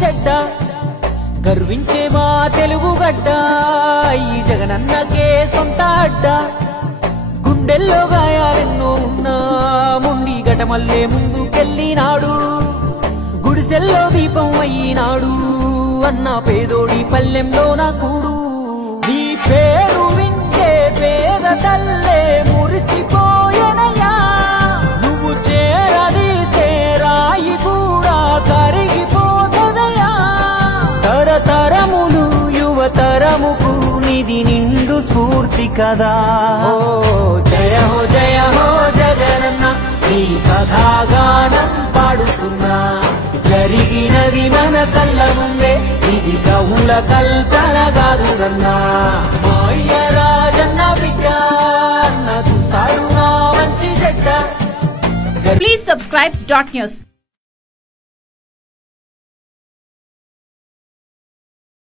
చెడ్డ గర్వించే మా తెలుగు గడ్డ ఈ జగనన్నకే సొంత అడ్డ గుండెల్లో గాయాలెన్నో ఉన్నా ముండి గటమల్లే ముందుకెళ్ళినాడు గుడిసెల్లో దీపం అయినాడు అన్న పేదోడి పల్లెంలో నా కూడు నీ పేరు వింటే పేద తల్లే మురిసిపోయనయా నువ్వు చేరదీస్తే రాయి కూడా కరిగిపోతదయా తరతరములు యువతరముకు నిధి నిండు స్ఫూర్తి కదా జయ హో జగనన్న నీ కథాగానం పాడుతున్నా జరిగినది మన కళ్ళ ముందే ఇది కవుల కల్పన కాదురన్నా మాయ రాజన్న బిడ్డ అన్న చూస్తాడు నా మంచి చెడ్డ. Please subscribe .news.